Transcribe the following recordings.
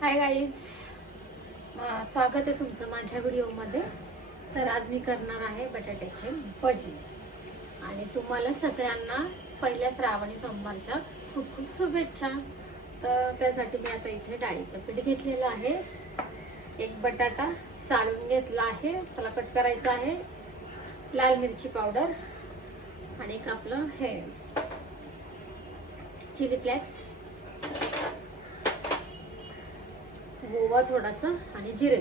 Hi guys स्वागत आहे तुमचं माझ्या व्हिडिओमध्ये. तर आज मी करणार आहे बटाट्याचे भजी. आणि तुम्हाला सगळ्यांना पहिल्या श्रावणी सोमवारच्या खूप खूप शुभेच्छा. तर त्यासाठी मी आता इथे डाळीचं पीठ घेतलेलं आहे. एक बटाटा साळून घेतला आहे. त्याला कट करायचं आहे. लाल मिरची पावडर. आणि एक आपलं हे चिली फ्लेक्स. गोवा थोडासा आणि जिरे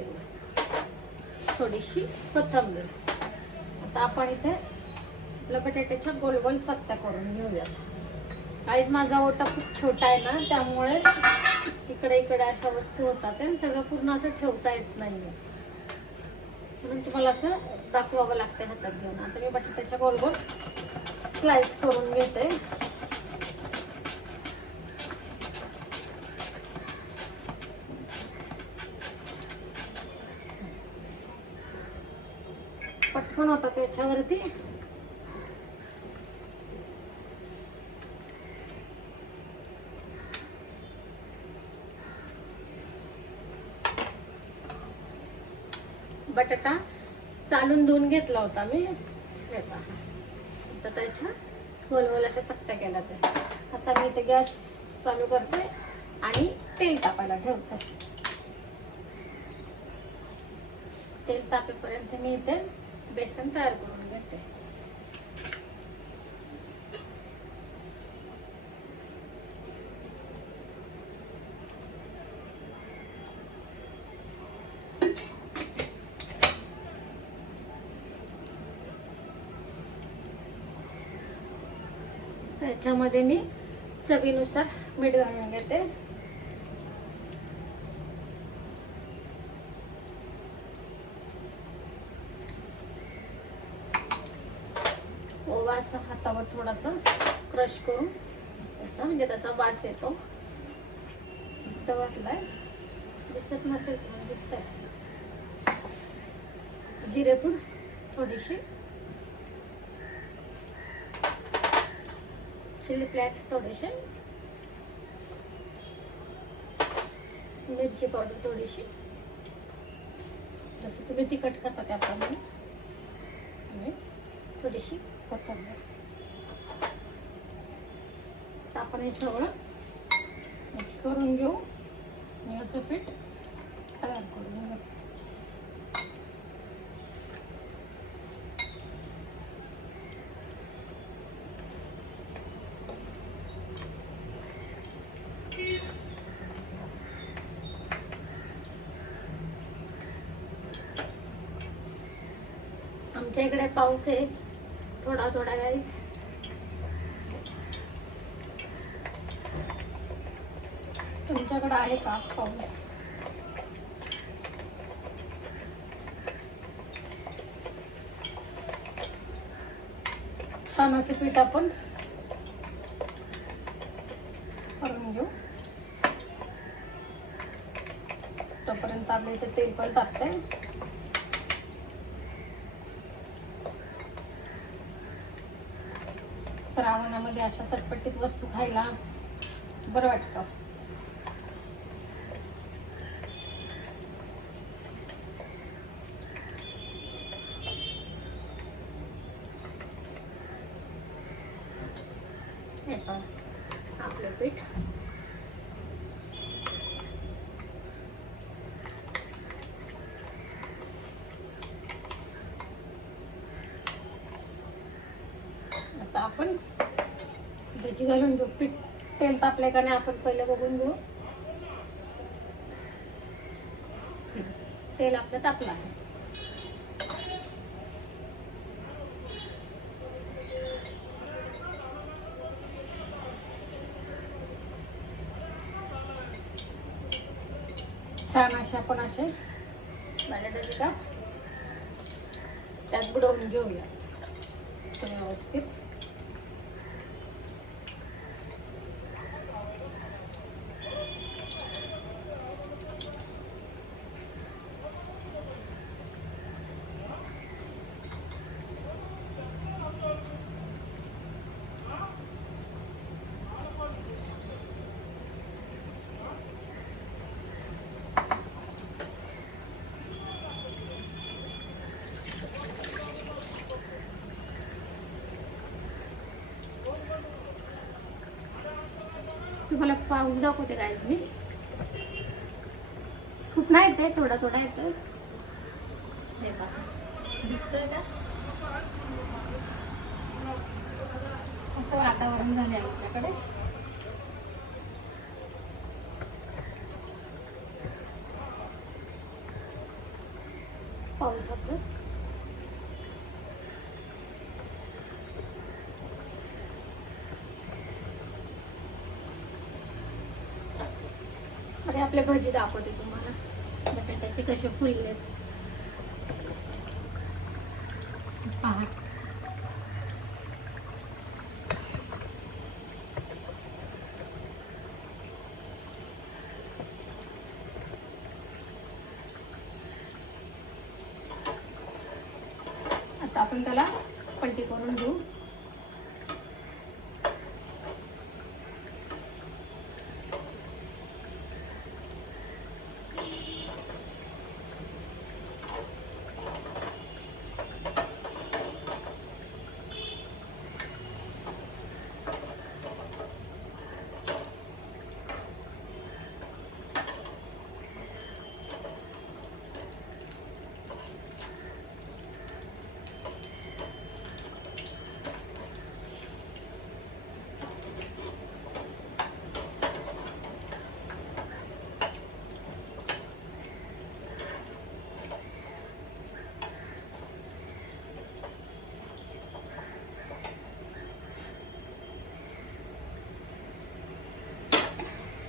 थोडीशी कोथिंबीर. आता आपण इथे आपल्या बटाट्याच्या गोल गोल चकत्या करून घेऊया आईज माझा ओटा खूप छोटा आहे ना त्यामुळे इकडे इकडे अशा वस्तू होतात आणि सगळं पूर्ण असं ठेवता येत नाही म्हणून तुम्हाला असं दाखवावं लागतं हातात घेऊन. आता मी बटाट्याच्या गोल गोल स्लाइस करून घेते. पटकन होता त्याच्यावरती. बटाटा चालून धुवून घेतला होता मी. आता त्याच्या गोल गोल अशा चकत्या केल्या ते आता मी ते गॅस चालू करते आणि तेल तापायला ठेवते. तेल तापेपर्यंत मी इथे बेसन तयार करून घेते त्याच्यामध्ये मी चवीनुसार मीठ घालून घेते असं हातावर थोडासा क्रश करून असं म्हणजे त्याचा वास येतो. तो घातलाय दिसत नसेल पण दिसतंय. जिरेपूड थोडीशी. चिली फ्लॅक्स थोडेसे. मिरची पावडर थोडीशी. जसं तुम्ही तिखट खाता त्याप्रमाणे. थोडीशी आपण हे सगळं मिक्स करून घेऊ. निळचं पीठ तयार करून घेऊ. आमच्या इकडे पाऊस आहे. थोडा थोडा गाईज तुमच्याकडे आहे का पाऊस? छान असे पीठ आपण करून घेऊ. तोपर्यंत आपल्या इथे तेल पण तापतंय श्रावणामध्ये अशा चटपटीत वस्तू खायला बरं वाटतं. हे पहा, आपलं पीठ आता आपण भजी घालून घेऊ. पीठ तेल तापले का नाही आपण पहिले बघून घेऊ. तेल आपलं तापलं आहे. छान असे आपण असे बटाट्याचे का? त्यात बुडवून घेऊया. व्यवस्थित. तुम्हाला पाऊस दाखवते काय मी. खूप नाही येते थोडा थोडा येतोय दिसतोय का? असं वातावरण झालंय आमच्याकडे. पावसाचं. आपले भजी दाखवते तुम्हाला. बटाट्याचे कसे फुलले. पहा. आता आपण त्याला पलटी करून घेऊ.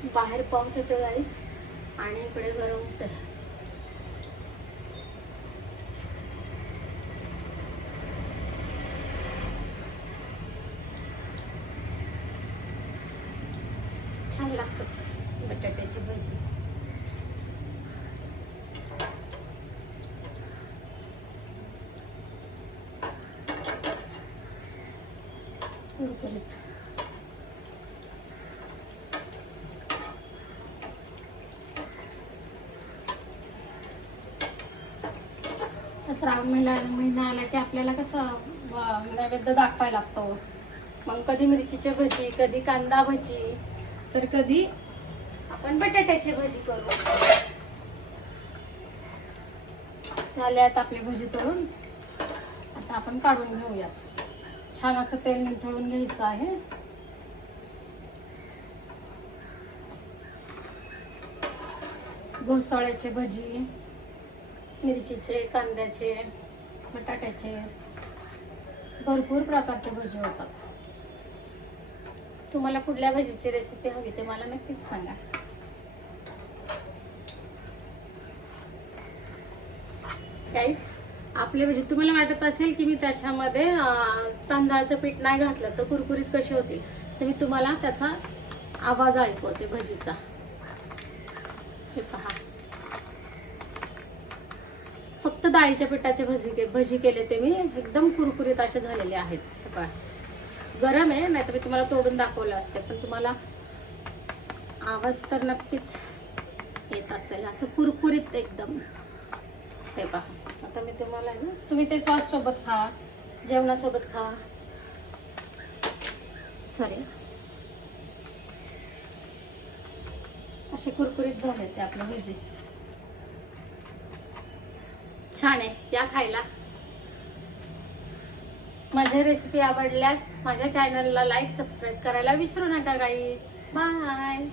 बाहेर पाऊस येतो गाईस आणि इकडे गरम होत छान लागतं. बटाट्याची भजी कुरकुरीत श्रावण महिना महिना आला की आपल्याला कसं नैवेद्य दाखवायला लागतो. मग कधी मिरचीची भजी कधी कांदा भजी तर कधी आपण बटाट्याची भजी करू. झाले आपली भजी तळून. आता आपण काढून घेऊयात. छान असं तेल निंथळून घ्यायचं आहे. घोसाळ्याची भजी मिरचीचे कांद्याचे बटाट्याचे भरपूर प्रकारचे भजी होतात. तुम्हाला कुठल्या भजीची रेसिपी हवी ते मला नक्कीच सांगा. काहीच आपले भजी तुम्हाला वाटत असेल की मी त्याच्यामध्ये तांदळाचं पीठ नाही घातलं तर कुरकुरीत कशी होतील? तर मी तुम्हाला त्याचा आवाज ऐकवते भजीचा. हे पहा. फक्त डाळीच्या पिठाचे भजी के भजी केले ते मी. एकदम कुरकुरीत असे झालेले आहेत. हे गरम आहे नाहीतर मी तुम्हाला तोडून दाखवलं असते पण तुम्हाला आवाज तर नक्कीच येत असेल. असं कुरकुरीत एकदम. हे पहा. आता मी तुम्हाला ना तुम्ही ते सॉस सोबत खा जेवणासोबत खा. सॉरी असे कुरकुरीत झाले ते आपले भजी. छान आहे. या खायला. माझ्या रेसिपी आवडल्यास माझ्या चॅनलला लाईक सबस्क्राईब करायला विसरू नका गाईज बाय